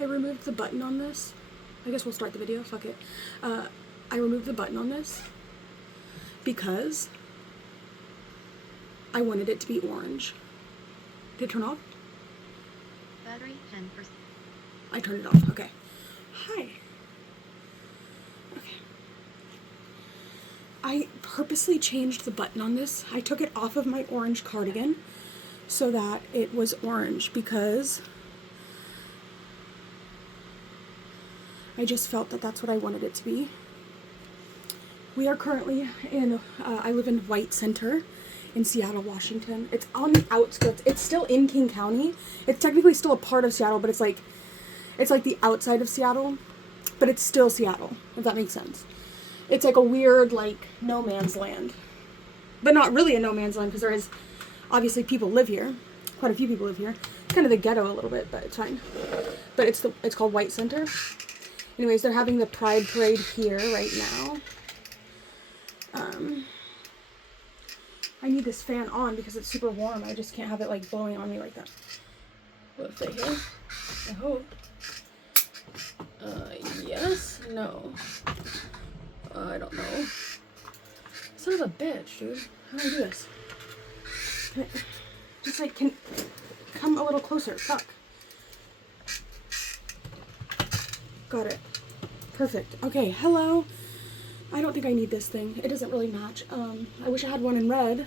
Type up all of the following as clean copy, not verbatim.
I removed the button on this. I guess we'll start the video, fuck it. I removed the button on this because I wanted it to be orange. Did it turn off? Battery 10%. I turned it off, okay. Hi. Okay. I purposely changed the button on this. I took it off of my orange cardigan so that it was orange because I just felt that that's what I wanted it to be. We are currently in, I live in White Center in Seattle, Washington. It's on the outskirts. It's still in King County. It's technically still a part of Seattle, but it's like the outside of Seattle, but it's still Seattle, if that makes sense. It's like a weird, like, no man's land. But not really a no man's land, because there is, obviously, people live here. Quite a few people live here. It's kind of the ghetto a little bit, but it's fine. But it's called White Center. Anyways, they're having the Pride Parade here right now. I need this fan on because it's super warm. I just can't have it, like, blowing on me like that. Will it fit here? I hope. Yes? No. I don't know. Son of a bitch, dude. How do I do this? Just, like, can come a little closer. Fuck. Got it. Perfect. Okay, hello. I don't think I need this thing. It doesn't really match. I wish I had one in red.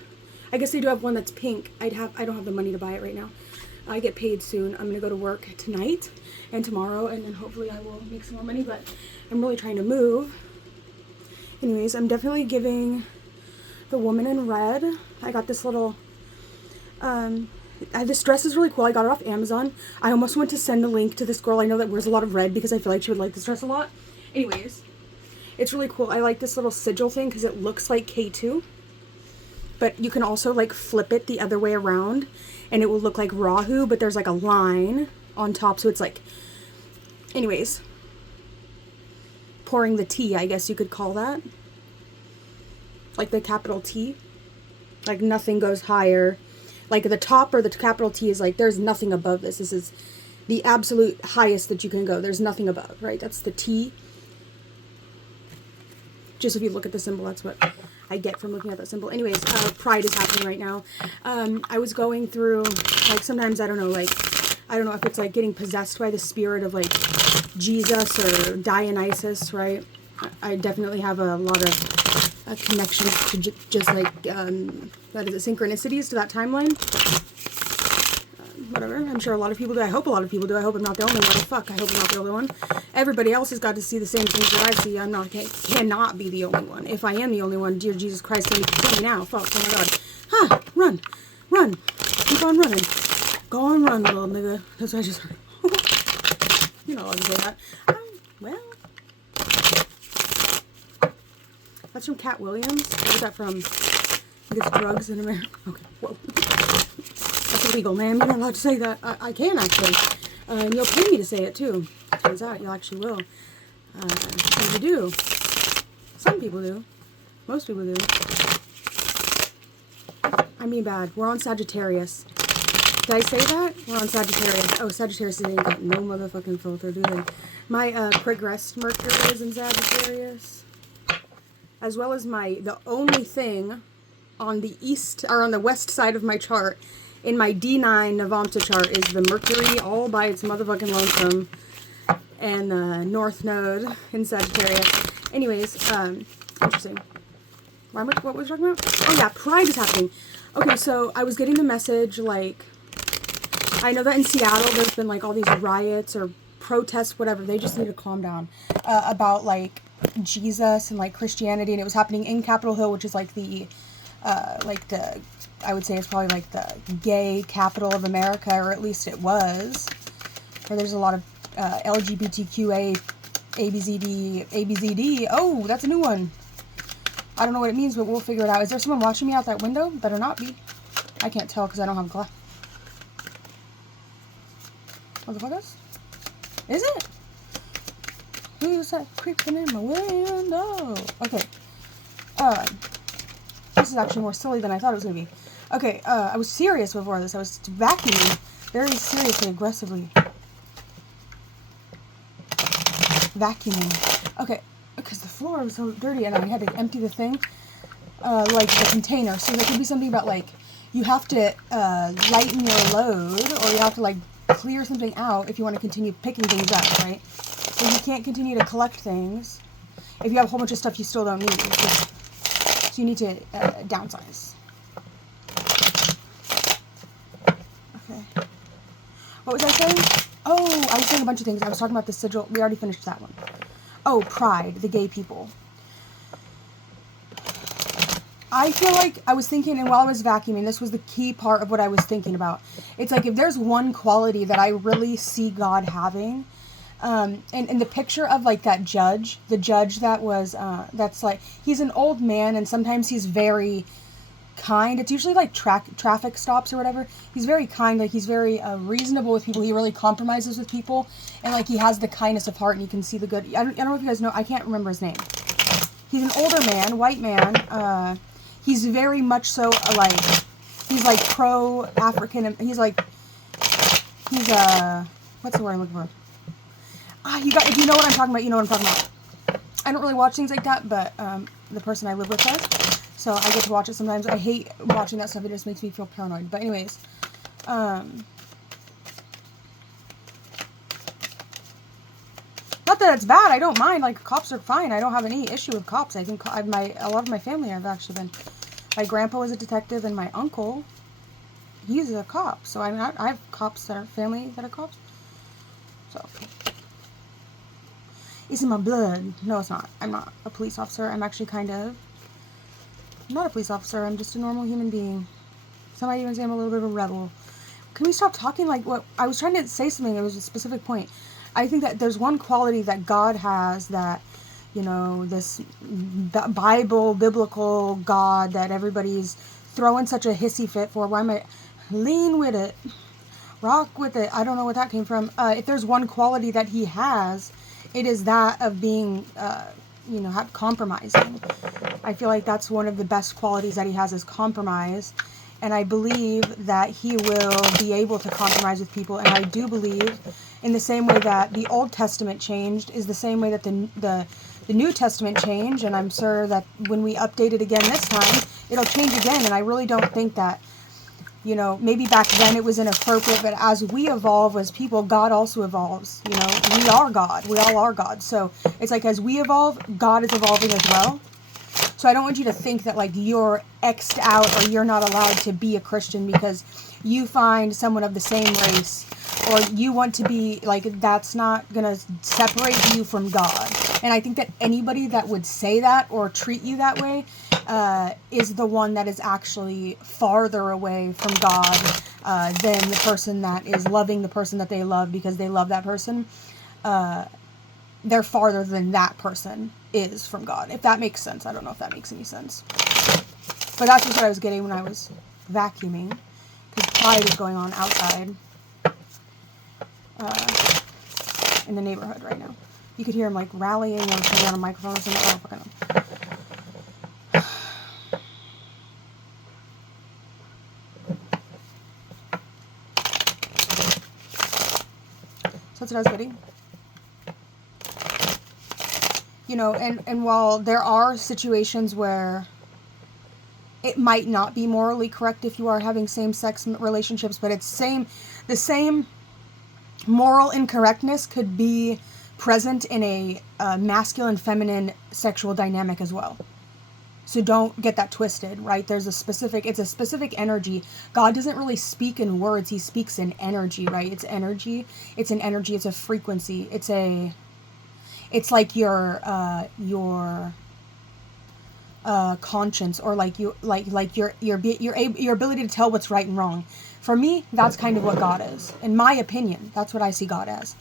I guess they do have one that's pink. I don't have the money to buy it right now. I get paid soon. I'm gonna go to work tonight and tomorrow, and then hopefully I will make some more money, but I'm really trying to move. Anyways, I'm definitely giving the woman in red. I got this little, this dress is really cool. I got it off Amazon. I almost went to send the link to this girl I know that wears a lot of red because I feel like she would like this dress a lot. Anyways, it's really cool. I like this little sigil thing because it looks like K2. But you can also, like, flip it the other way around and it will look like Rahu, but there's, like, a line on top. So it's like, anyways, pouring the tea, I guess you could call that. Like the capital T. Like, nothing goes higher. Like, the top or the capital T is like, there's nothing above this. This is the absolute highest that you can go. There's nothing above, right? That's the T. Just if you look at the symbol, that's what I get from looking at that symbol. Anyways, Pride is happening right now. I was going through, like, sometimes, I don't know if it's, like, getting possessed by the spirit of, like, Jesus or Dionysus, right? I definitely have a lot of connections to just, like, what is it, synchronicities to that timeline. Whatever. I'm sure a lot of people do. I hope a lot of people do. I hope I'm not the only one. Fuck, I hope I'm not the only one. Everybody else has got to see the same things that I see. Cannot be the only one. If I am the only one, dear Jesus Christ, tell me now. Fuck, oh my God. Ha! Run! Run! Keep on running. Go on, run, little nigga. That's what I just heard. You're not allowed to say that. Well. That's from Cat Williams. Where's that from? He gets drugs in America. Okay, whoa. That's illegal, ma'am. You're not allowed to say that. I can, actually. And you'll pay me to say it, too. Turns out you actually will. And you do. Some people do. Most people do. I mean bad. We're on Sagittarius. Did I say that? We're on Sagittarius. Oh, Sagittarius ain't got no motherfucking filter, do they? My progressed Mercury is in Sagittarius. As well as the only thing on the east, or on the west side of my chart, in my D9 Navamsa chart, is the Mercury all by its motherfucking lonesome, and the North Node in Sagittarius. Anyways, interesting. What was I talking about? Oh yeah, Pride is happening. Okay, so I was getting the message, like, I know that in Seattle there's been, like, all these riots or protests, whatever. They just need to calm down about, like, Jesus and, like, Christianity, and it was happening in Capitol Hill, which is, like, I would say it's probably, like, the gay capital of America, or at least it was, where there's a lot of LGBTQA, ABZD. Oh, that's a new one. I don't know what it means, but we'll figure it out. Is there someone watching me out that window? Better not be. I can't tell because I don't have glass. Motherfuckers? Is it? Who's that creeping in my window? Okay. This is actually more silly than I thought it was going to be. Okay, I was serious before this. I was vacuuming very seriously, aggressively. vacuuming. Okay, because the floor was so dirty and I had to empty the thing, like the container. So there could be something about like you have to lighten your load, or you have to like clear something out if you want to continue picking things up, right? So you can't continue to collect things if you have a whole bunch of stuff you still don't need. So you need to downsize. Okay. What was I saying? Oh, I was saying a bunch of things. I was talking about the sigil. We already finished that one. Oh, pride, the gay people. I feel like I was thinking, and while I was vacuuming, this was the key part of what I was thinking about. It's like if there's one quality that I really see God having, and the picture of like that judge, the judge that was, that's like, he's an old man and sometimes he's very kind. It's usually like traffic stops or whatever. He's very kind, like he's very reasonable with people. He really compromises with people, and like he has the kindness of heart, and you can see the good. I don't know if you guys know. I can't remember his name. He's an older man, white man. He's very much so like he's like pro-African. He's like he's what's the word I'm looking for? If you know what I'm talking about, you know what I'm talking about. I don't really watch things like that, but the person I live with does. So I get to watch it sometimes. I hate watching that stuff. It just makes me feel paranoid. But anyways, not that it's bad. I don't mind. Like, cops are fine. I don't have any issue with cops. I think a lot of my family have actually been. My grandpa was a detective, and my uncle, he's a cop. So I have cops that are family that are cops. So it's in my blood. No, it's not. I'm not a police officer. I'm actually kind of not a police officer. I'm just a normal human being. Somebody even say I'm a little bit of a rebel. Can we stop talking like what? I was trying to say something. It was a specific point. I think that there's one quality that God has that, you know, this biblical God that everybody's throwing such a hissy fit for. Why am I lean with it? Rock with it. I don't know what that came from. If there's one quality that he has, it is that of being, you know, compromising. I feel like that's one of the best qualities that he has is compromise. And I believe that he will be able to compromise with people. And I do believe in the same way that the Old Testament changed is the same way that the New Testament changed. And I'm sure that when we update it again this time, it'll change again. And I really don't think that, you know, maybe back then it was inappropriate, but as we evolve as people, God also evolves. You know, we are God. We all are God. So it's like as we evolve, God is evolving as well. So I don't want you to think that like you're X'd out or you're not allowed to be a Christian because you find someone of the same race or you want to be like, that's not going to separate you from God. And I think that anybody that would say that or treat you that way is the one that is actually farther away from God than the person that is loving the person that they love because they love that person. They're farther than that person is from God. If that makes sense. I don't know if that makes any sense. But that's just what I was getting when I was vacuuming. Because pride is going on outside in the neighborhood right now. You could hear him like rallying or turning on a microphone or something. Oh, fucking know. So that's what I was getting. You know, and while there are situations where it might not be morally correct if you are having same-sex relationships, but it's the same moral incorrectness could be present in a masculine-feminine sexual dynamic as well. So don't get that twisted, right? It's a specific energy. God doesn't really speak in words. He speaks in energy, right? It's energy. It's an energy. It's a frequency. It's like your conscience or like your ability to tell what's right and wrong. For me, that's kind of what God is. In my opinion, that's what I see God as.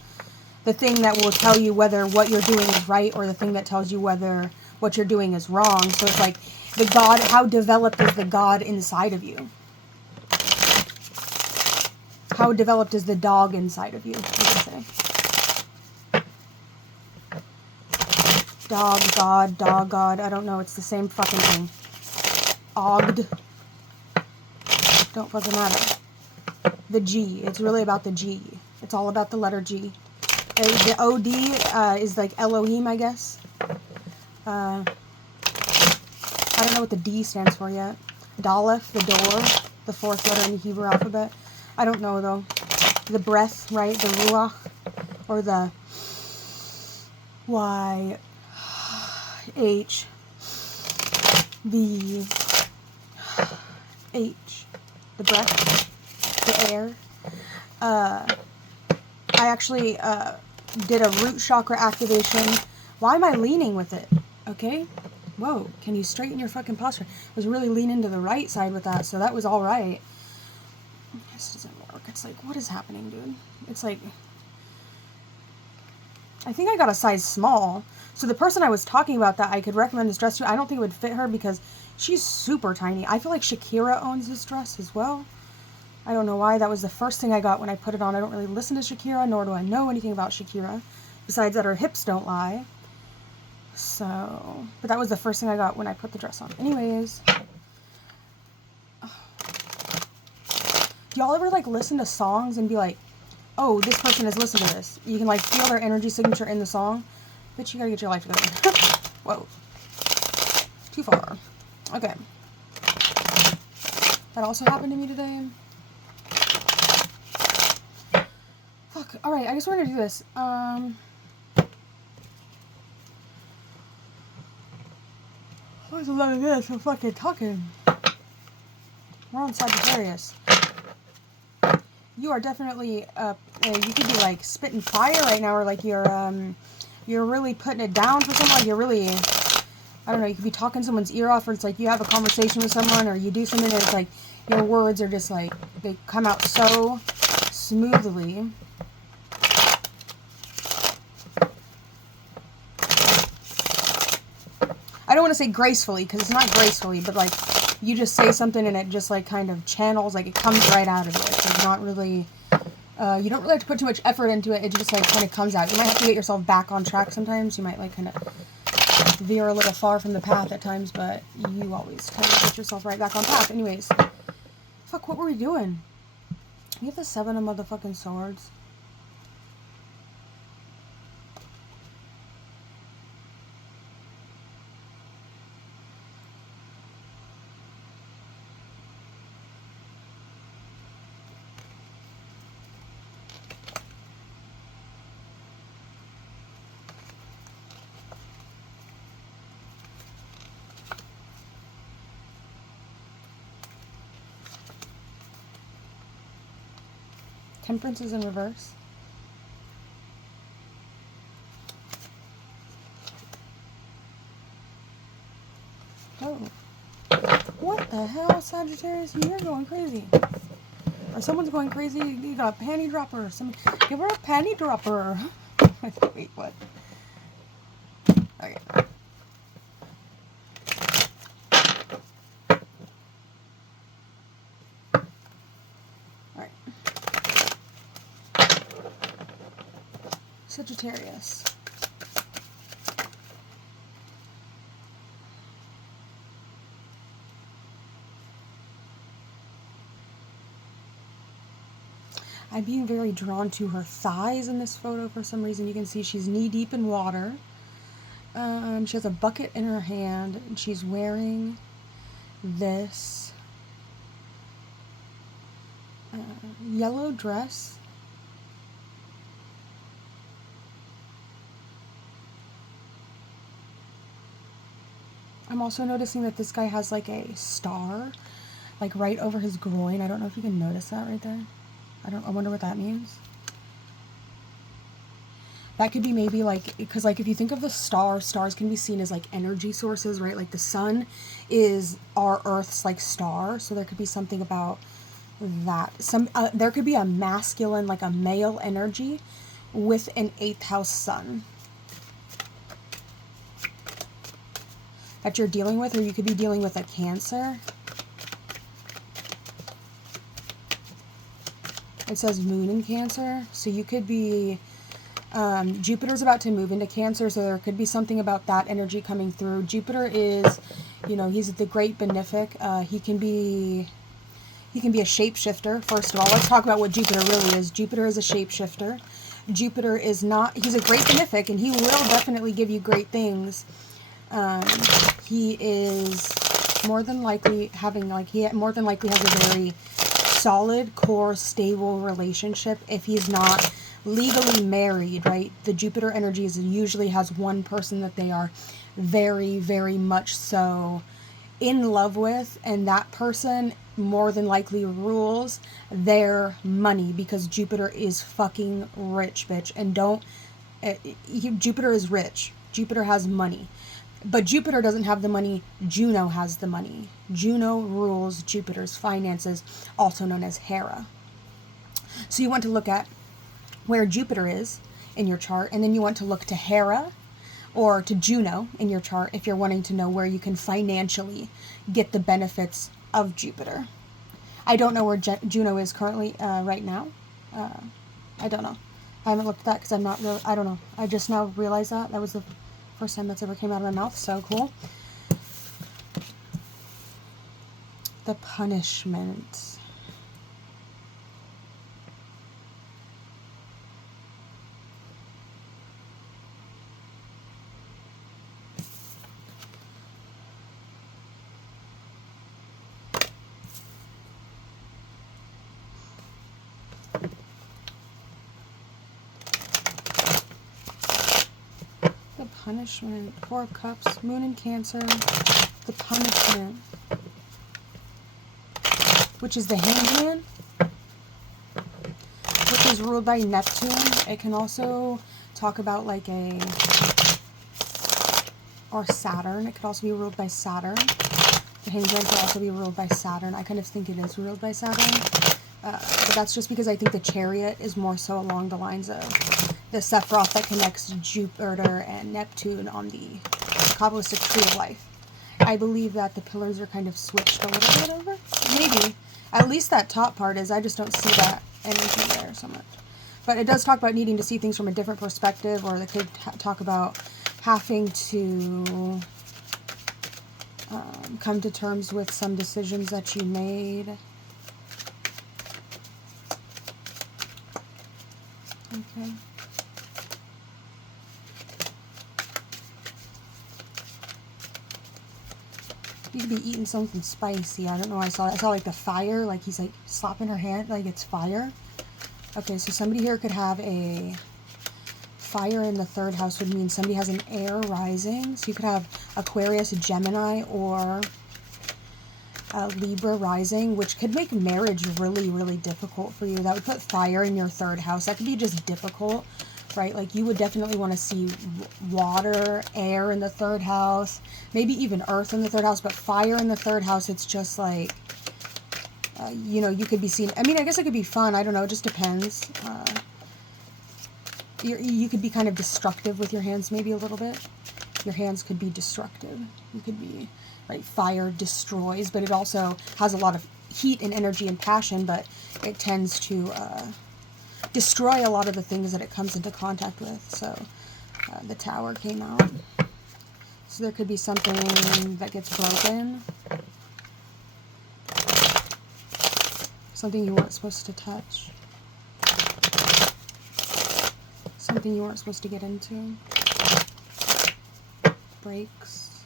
The thing that will tell you whether what you're doing is right or the thing that tells you whether what you're doing is wrong. So it's like the God, how developed is the God inside of you? How developed is the dog inside of you, you could say. Dog, God, I don't know, it's the same fucking thing. Ogd. Don't fucking matter. The G, it's really about the G. It's all about the letter G. The OD is like Elohim, I guess. I don't know what the D stands for yet. Daleth, the door, the fourth letter in the Hebrew alphabet. I don't know though. The breath, right? The ruach, or the Y, H, the H, the breath, the air. I actually did a root chakra activation. Why am I leaning with it? Okay. Whoa, can you straighten your fucking posture? I was really leaning to the right side with that, so that was all right. This doesn't work. It's like, what is happening, dude? It's like, I think I got a size small. So the person I was talking about that I could recommend this dress to, I don't think it would fit her because she's super tiny. I feel like Shakira owns this dress as well. I don't know why. That was the first thing I got when I put it on. I don't really listen to Shakira, nor do I know anything about Shakira, besides that her hips don't lie. So, but that was the first thing I got when I put the dress on. Anyways, do y'all ever like listen to songs and be like, oh, this person has listened to this? You can like feel their energy signature in the song. Bitch, you gotta get your life together. Whoa. Too far. Okay. That also happened to me today. Fuck. Alright, I guess we're gonna do this. What's a lot of this? I'm fucking talking. We're on Sagittarius. You are definitely, you could be like spitting fire right now, or like you're really putting it down for someone. You're really, I don't know, you could be talking someone's ear off, or it's like you have a conversation with someone, or you do something and it's like your words are just like, they come out so smoothly. I don't want to say gracefully, because it's not gracefully, but like, you just say something and it just like kind of channels, like it comes right out of you. It's not really, you don't really have to put too much effort into it. It just like kind of comes out. You might have to get yourself back on track sometimes. You might like kind of veer a little far from the path at times, but you always kind of get yourself right back on path. Anyways, fuck, what were we doing? We have the 7 of motherfucking swords. Temperance is in reverse. Oh. What the hell, Sagittarius? You're going crazy. Or someone's going crazy. You got a panty dropper. Give her a panty dropper. Wait, what? Okay. Alright. Sagittarius. I'm being very drawn to her thighs in this photo for some reason. You can see she's knee-deep in water. She has a bucket in her hand, and she's wearing this yellow dress. I'm also noticing that this guy has like a star, like right over his groin. I don't know if you can notice that right there. I wonder what that means. That could be maybe like, because like if you think of the stars can be seen as like energy sources, right? Like the sun is our Earth's like star, so there could be something about that. There could be a masculine, like a male energy with an 8th house sun that you're dealing with, or you could be dealing with a Cancer. It says moon in Cancer, so you could be, Jupiter's about to move into Cancer, so there could be something about that energy coming through. Jupiter is, you know, he's the great benefic. He can be a shapeshifter. First of all, let's talk about what Jupiter really is. Jupiter is a shapeshifter. Jupiter is not, he's a great benefic, and he will definitely give you great things. He is more than likely having, like, he more than likely has a very solid, core, stable relationship if he's not legally married, right? The Jupiter energies usually has one person that they are very, very much so in love with, and that person more than likely rules their money, because Jupiter is fucking rich, bitch. And Jupiter is rich. Jupiter has money. But Jupiter doesn't have the money. Juno has the money. Juno rules Jupiter's finances, also known as Hera. So you want to look at where Jupiter is in your chart, and then you want to look to Hera or to Juno in your chart if you're wanting to know where you can financially get the benefits of Jupiter. I don't know where Juno is currently right now. I don't know. I haven't looked at that because I'm not really, I don't know. I just now realized that. That was the first time that's ever came out of my mouth. So cool. The punishment. Punishment. Four of Cups. Moon in Cancer. The punishment. Which is the Hangman. Which is ruled by Neptune. It can also talk about like or Saturn. It could also be ruled by Saturn. The Hangman could also be ruled by Saturn. I kind of think it is ruled by Saturn. But that's just because I think the Chariot is more so along the lines of the Sephiroth that connects Jupiter and Neptune on the Kabbalistic tree of life. I believe that the pillars are kind of switched a little bit over. Maybe. At least that top part is. I just don't see that energy there so much. But it does talk about needing to see things from a different perspective, or they could talk about having to come to terms with some decisions that you made. Okay. You could be eating something spicy. I don't know. I saw like the fire. Like he's like slapping her hand like it's fire. Okay, so somebody here could have a fire in the third house, would mean somebody has an air rising. So you could have Aquarius, Gemini, or Libra rising, which could make marriage really, really difficult for you. That would put fire in your third house. That could be just difficult, right? Like you would definitely want to see water, air in the third house, maybe even earth in the third house, but fire in the third house, it's just like, you know, you could be seen. I mean, I guess it could be fun. I don't know. It just depends. You could be kind of destructive with your hands, maybe a little bit. Your hands could be destructive. You could be, right, fire destroys, but it also has a lot of heat and energy and passion, but it tends to destroy a lot of the things that it comes into contact with. So the Tower came out. So there could be something that gets broken. Something you weren't supposed to touch. Something you weren't supposed to get into. Breaks.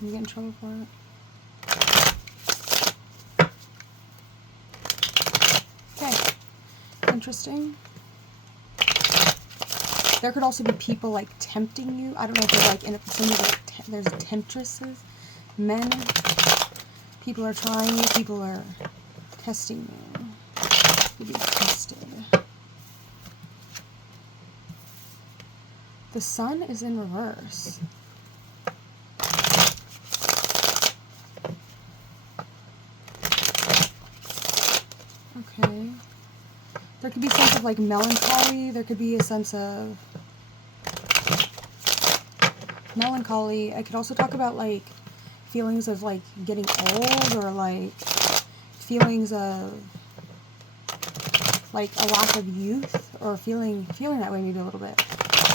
You get in trouble for it. Okay. Interesting. There could also be people like tempting you. I don't know if they're like in there's temptresses, men. People are trying you. People are testing you. You'll be tested. The Sun is in reverse. Okay. There could be a sense of like melancholy. There could be a sense of melancholy. I could also talk about like feelings of like getting old, or like feelings of like a lack of youth, or feeling that way maybe a little bit.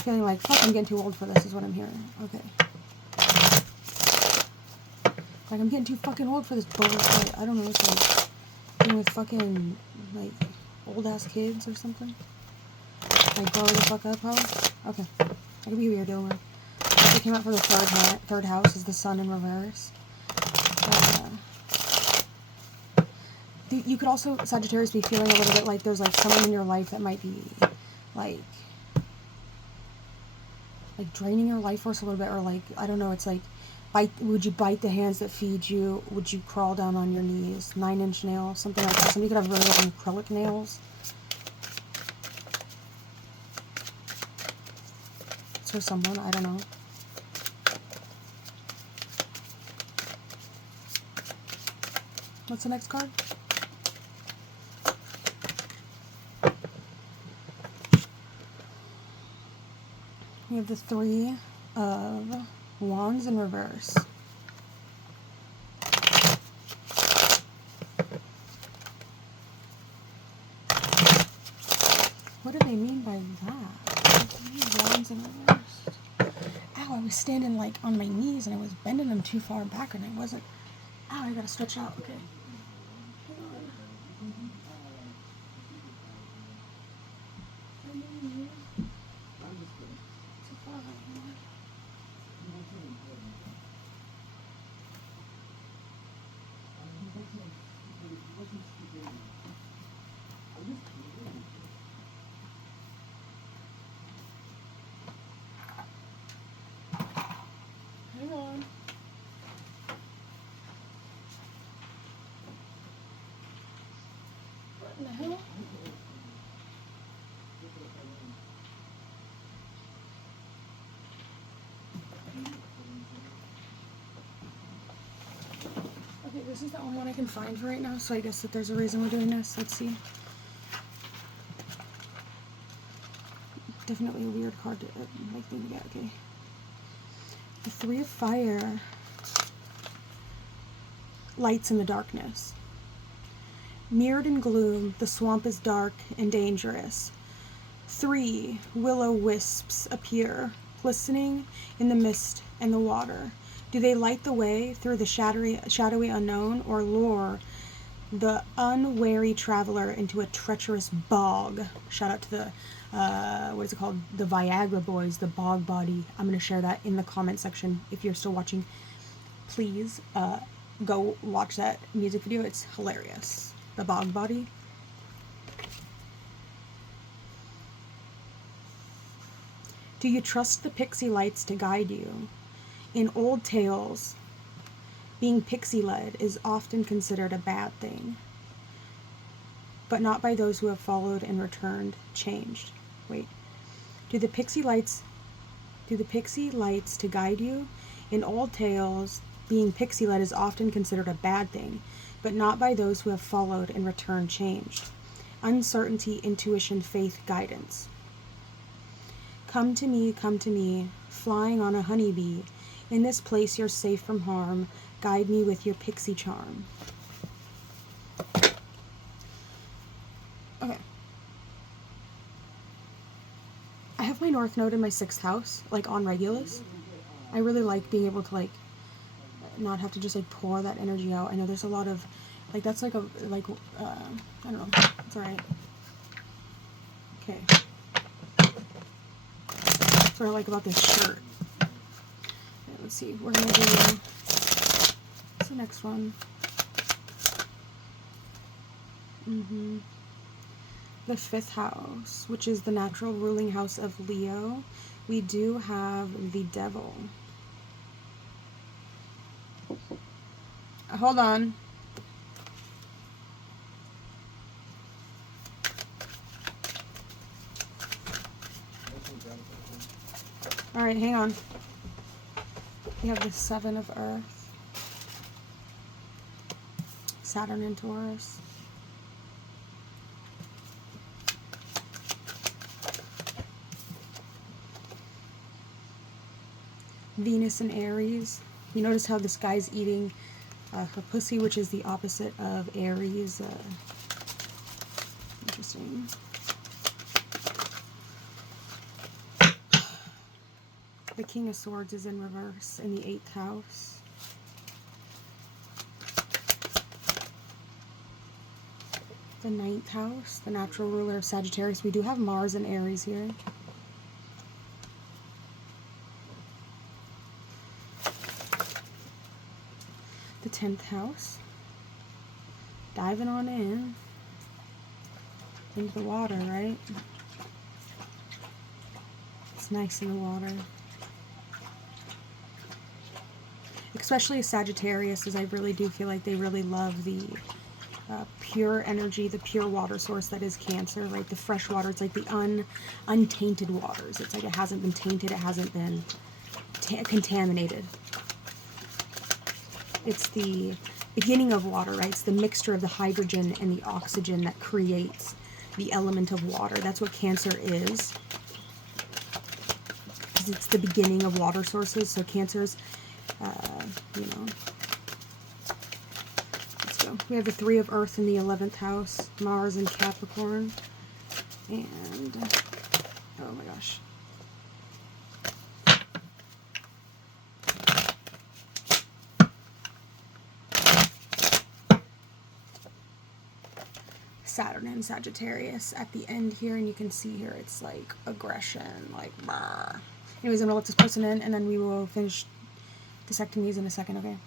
Feeling like, fuck, I'm getting too old for this is what I'm hearing. Okay. Like, I'm getting too fucking old for this bullshit. I don't know, it's like, being with fucking, like, old ass kids or something. Like grow the fuck up house. Okay. That could be who you're dealing with. They came out for the third house is the sun in reverse. You could also, Sagittarius, be feeling a little bit like there's like someone in your life that might be like draining your life force a little bit, or like, I don't know, it's like, would you bite the hands that feed you? Would you crawl down on your knees? 9-inch nails, something like that. Somebody could have really long acrylic nails. It's for someone, I don't know. What's the next card? We have the 3 of Wands in reverse. What do they mean by that? 3 Wands in reverse. Ow, I was standing like on my knees and I was bending them too far back and I wasn't. Ow, I gotta stretch out. Okay. Hang on. What in the hell? Okay, this is the only one I can find for right now, so I guess that there's a reason we're doing this. Let's see. Definitely a weird card to like thing to get. Okay. The 3 of Fire. Lights in the darkness. Mirrored in gloom, the swamp is dark and dangerous. 3 will-o-wisps appear, glistening in the mist and the water. Do they light the way through the shadowy unknown, or lure the unwary traveler into a treacherous bog? Shout out to the, what is it called? The Viagra Boys, the Bog Body. I'm going to share that in the comment section. If you're still watching, please go watch that music video. It's hilarious. The Bog Body. Do you trust the pixie lights to guide you? In old tales, being pixie-led is often considered a bad thing, but not by those who have followed and returned changed. Wait. Do the pixie lights to guide you? In old tales, being pixie-led is often considered a bad thing, but not by those who have followed and returned changed. Uncertainty, intuition, faith, guidance. Come to me, flying on a honeybee. In this place you're safe from harm. Guide me with your pixie charm. Okay. I have my North Node in my 6th house, like on Regulus. I really like being able to like not have to just like pour that energy out. I know there's a lot of like that's like a like I don't know. It's alright. Okay. That's what I like about this shirt. Okay, let's see. We're gonna do what's the next one? The 5th house, which is the natural ruling house of Leo. We do have the Devil. Hold on. Alright, hang on. We have the 7 of Earth. Saturn and Taurus. Venus and Aries. You notice how this guy's eating her pussy, which is the opposite of Aries. Interesting. The King of Swords is in reverse in the 8th house. The 9th house, the natural ruler of Sagittarius. We do have Mars and Aries here. The 10th house. Diving on in. Into the water, right? It's nice in the water. Especially Sagittarius, as I really do feel like they really love the pure energy, the pure water source that is Cancer, right? The fresh water. It's like the untainted waters. It's like it hasn't been tainted. It hasn't been contaminated. It's the beginning of water, right? It's the mixture of the hydrogen and the oxygen that creates the element of water. That's what Cancer is. It's the beginning of water sources. So Cancer's, you know. Let's go. We have the 3 of Earth in the 11th house, Mars in Capricorn, and oh my gosh. Saturn and Sagittarius at the end here, and you can see here it's like aggression, like brr. Anyways, I'm gonna let this person in, and then we will finish dissecting these in a second, okay?